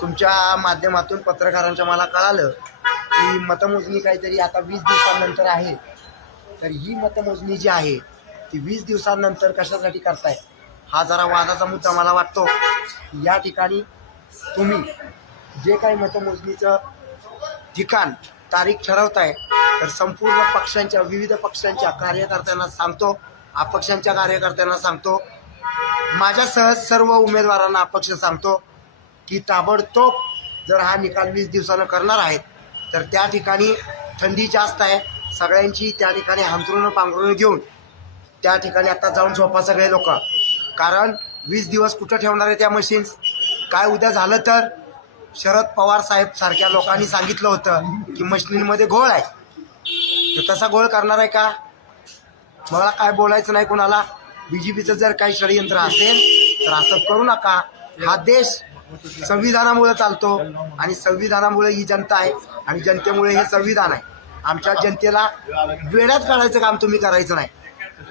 तुमच्या माध्यमातून पत्रकारांच्या मला कळालं की मतमोजणी काहीतरी आता 20 दिवसांनंतर आहे. तर ही मतमोजणी जी आहे ती 20 दिवसांनंतर कशासाठी करताय हा जरा वादाचा मुद्दा मला वाटतो. या ठिकाणी तुम्ही जे काही मतमोजणीचं ठिकाण तारीख ठरवताय तर संपूर्ण पक्षांच्या विविध पक्षांच्या कार्यकर्त्यांना सांगतो, अपक्षांच्या कार्यकर्त्यांना सांगतो, माझ्यासह सर्व उमेदवारांना अपक्ष सांगतो की ताबडतोब जर हा निकाल 20 दिवसानं करणार आहेत तर त्या ठिकाणी थंडी जास्त आहे, सगळ्यांची त्या ठिकाणी अंथरुणं पांघरुणं घेऊन त्या ठिकाणी आता जाऊन झोपा सगळे लोक. कारण 20 दिवस कुठं ठेवणार आहे त्या मशीन्स. काय उद्या झालं तर शरद पवार साहेब सारख्या लोकांनी सांगितलं होतं की मशिनीमध्ये घोळ आहे, तर तसा घोळ करणार आहे का? मला काय बोलायचं नाही कुणाला. BJPचं जर काही षडयंत्र असेल तर असं करू नका. हा देश संविधानामुळे चालतो आणि संविधानामुळे ही जनता आहे आणि जनतेमुळे हे संविधान आहे. आमच्या जनतेला वेड्यात काढायचं काम तुम्ही करायचं नाही.